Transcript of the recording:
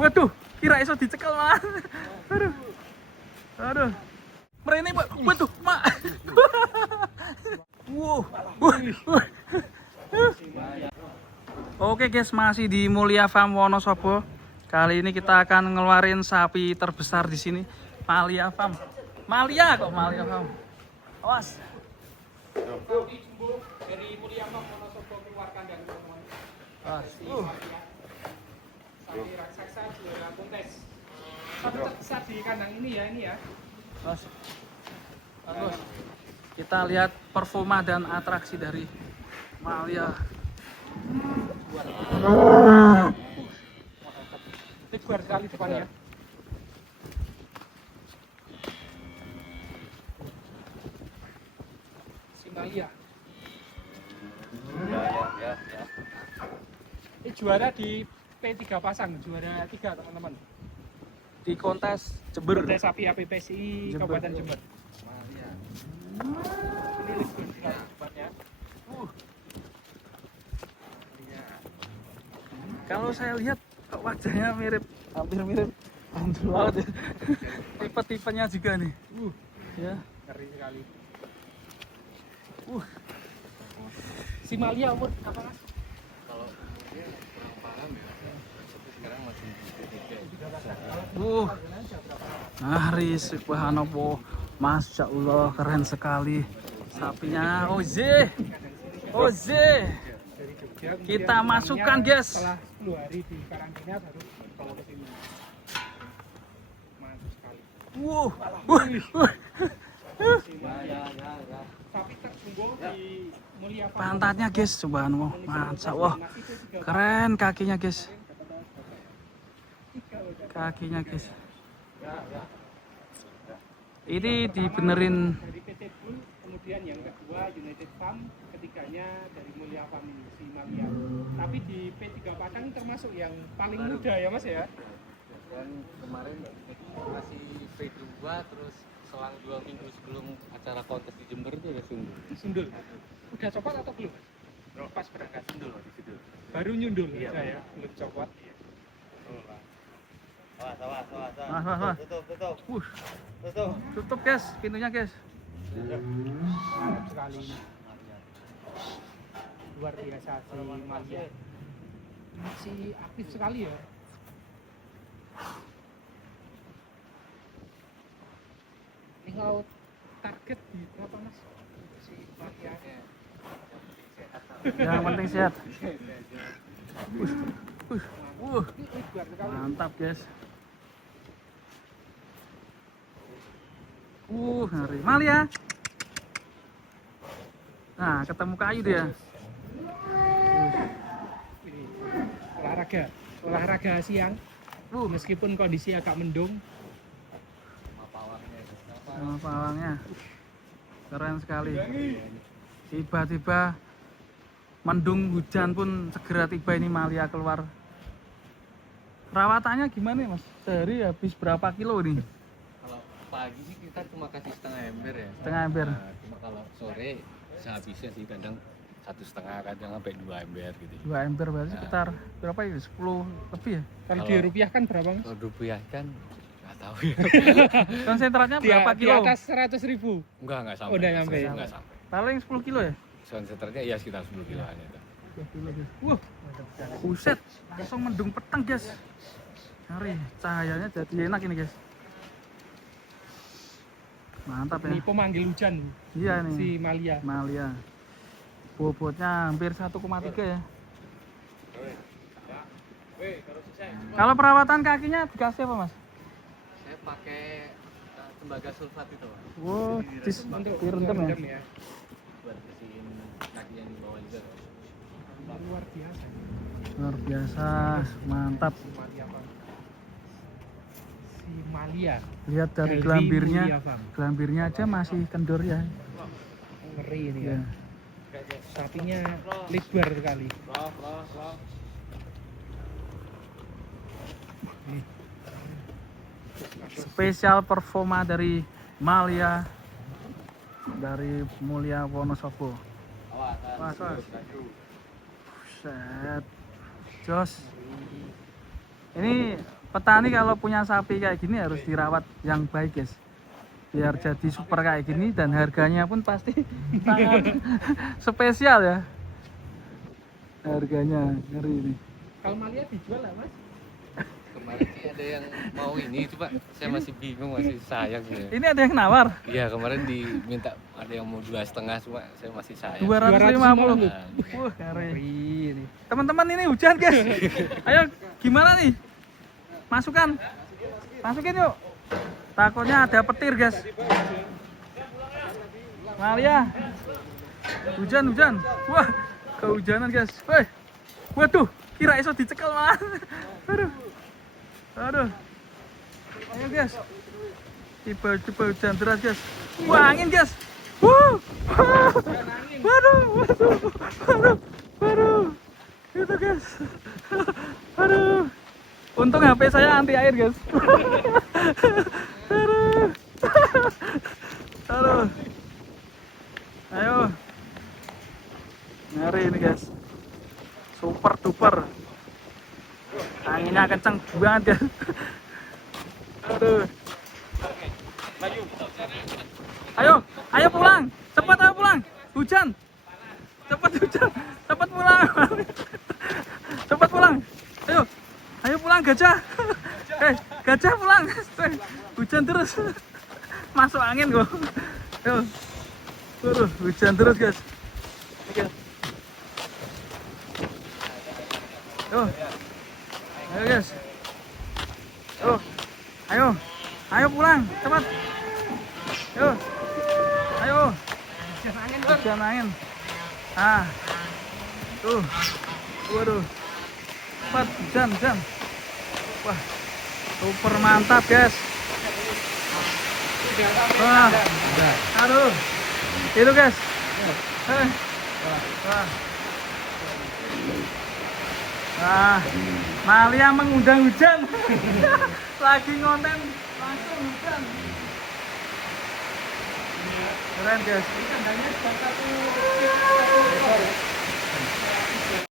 Waduh, kira iso dicekel malah. Aduh. Aduh. Merene, Pak. Waduh, Mak. Wow. Oke guys, masih di Mulia Farm Wonosobo. Kali ini kita akan ngeluarin sapi terbesar di sini, Malia Farm. Malia kok Malia Farm. Awas. Sapi jumbo dari Mulia Farm Wonosobo keluar kandang teman-teman. Sapi raksasa juara kontes. Sapi terbesar di kandang ini ya. Bagus. Kita lihat performa dan atraksi dari Malia. Lebar sekali depannya. Si Malia. Ya. Ini juara di P3 pasang, juara 3 teman-teman. Di kontes Jember. Kontes sapi APPSI Kabupaten Jember. Malia. Ini lebar sekali depannya. Kalau saya lihat wajahnya hampir mirip Andrew banget ya. Tipe-tipenya juga nih. Ya, ngeri sekali. Si Malia umur apa Mas? Kalau dia kurang paham ya. Tapi sekarang masih di subhanallah. Masya Allah, keren sekali sapinya. Oze. Kita masukkan guys. Setelah 10 hari di karantina baru bawa ke sini. Mantap sekali. Sapi terjumbo di Mulia Farm. Pantatnya guys, subhanallah. Mantap. Wah, keren kakinya guys. Kakinya guys. Ini dibenerin. Dari PT Bull, kemudian yang kedua United Farm, ketiganya dari Mulia Farm ini, si Malia. Tapi di P3 Padang termasuk yang paling muda ya Mas ya? yang kemarin masih V2, terus selang 2 minggu sebelum acara kontes di Jember itu ada sundul. Sundul. Udah copot atau belum? Pas berangkat sundul di situ. Baru nyundul Iya, saya, belum copot. Wah. Tutup guys, pintunya guys. Mantap sekali ini. Luar biasa si Malia. Masih aktif sekali ya. Tinggal target di berapa Mas? Si Malia. Yang penting sehat. Mantap guys. Ngeri. Malia. Nah, ketemu kayu dia. Ini olahraga siang. Meskipun kondisi agak mendung. Sama pawangnya. Keren sekali. Tiba-tiba mendung, hujan pun segera tiba ini Malia keluar. Perawatannya gimana Mas? Sehari habis berapa kilo nih? Kalau pagi sih kita cuma kasih setengah ember ya. Setengah ember. Nah, cuma kalau sore sehabisnya sih kadang 1,5, kadang sampai 2 ember gitu. 2 ember berarti sekitar berapa ya? 10 lebih ya? Kalau dirupiahkan berapa Mas? Kalau rupiah kan nggak tahu ya. Konsentratnya berapa Di kilo? atas 100.000. Enggak sampai. Oh, udah nyampe. Enggak sampai. Paling 10 kilo ya? Konsentratnya ya sekitar 10 kiloan itu. 10 kilo guys. Buset, langsung mendung petang guys. Ngeri, cahayanya jadi enak ini guys. Mantap ya. Ini pemanggil hujan Iya nih. si Malia. Malia. Bobotnya hampir 1,3 ya. Kalau perawatan kakinya dikasih apa Mas? Saya pakai tembaga sulfat itu, Pak. Wow, direndam ya. Buat bersihin kaki yang di bawah juga. Luar biasa. Luar biasa, mantap. Si Malia. Lihat dari Dari gelambirnya, Mulia Farm. gelambirnya aja masih kendor ya. Ngeri ini Ya. kan. Sapinya lebar sekali. Spesial performa dari Malia dari Mulia Wonosobo. Awas. Buset. Jos. Ini petani kalau punya sapi kayak gini harus dirawat yang baik guys, biar jadi super kayak gini dan harganya pun pasti sangat spesial ya. Harganya ngeri ini. Kalau Malia dijual lah mas? Kemarin sih ada yang mau ini itu Pak, saya masih bingung, masih sayang ya. Ini ada yang nawar Iya kemarin diminta ada yang mau 2,5, cuma saya masih sayang. 250. 250. Wah, ngeri. Ini. Teman-teman ini hujan guys. Ayo gimana nih? Masukkan. Masukin yuk. Takutnya ada petir guys. Malia. Hujan. Wah, kehujanan guys. Woi. Waduh, kira iso dicekal malah. Aduh. Ayo guys. Tiba-tiba hujan deras guys. Wah, angin guys. Waduh. Itu guys. Aduh. Untung HP saya anti air guys. Aduh. Ayo. Ngeri ini guys. Super duper. Anginnya kencang banget guys. Aduh. Ayo pulang. Cepat ayo pulang. Hujan. Cepat pulang. Cepat pulang. Ayo pulang gajah. Gajah pulang. Hujan terus. Masuk angin kok. Ayo. Waduh, hujan terus guys. Ayo guys. Ayo pulang, cepat. Ayo. Hujan angin. Ah. Tuh. Waduh. Cepat hujan. Wah. Super mantap, guys. Wah. Aduh. Itu, guys. Wah. Malia mengundang hujan. Lagi ngonten langsung hujan. Keren guys. Kandangnya cuma satu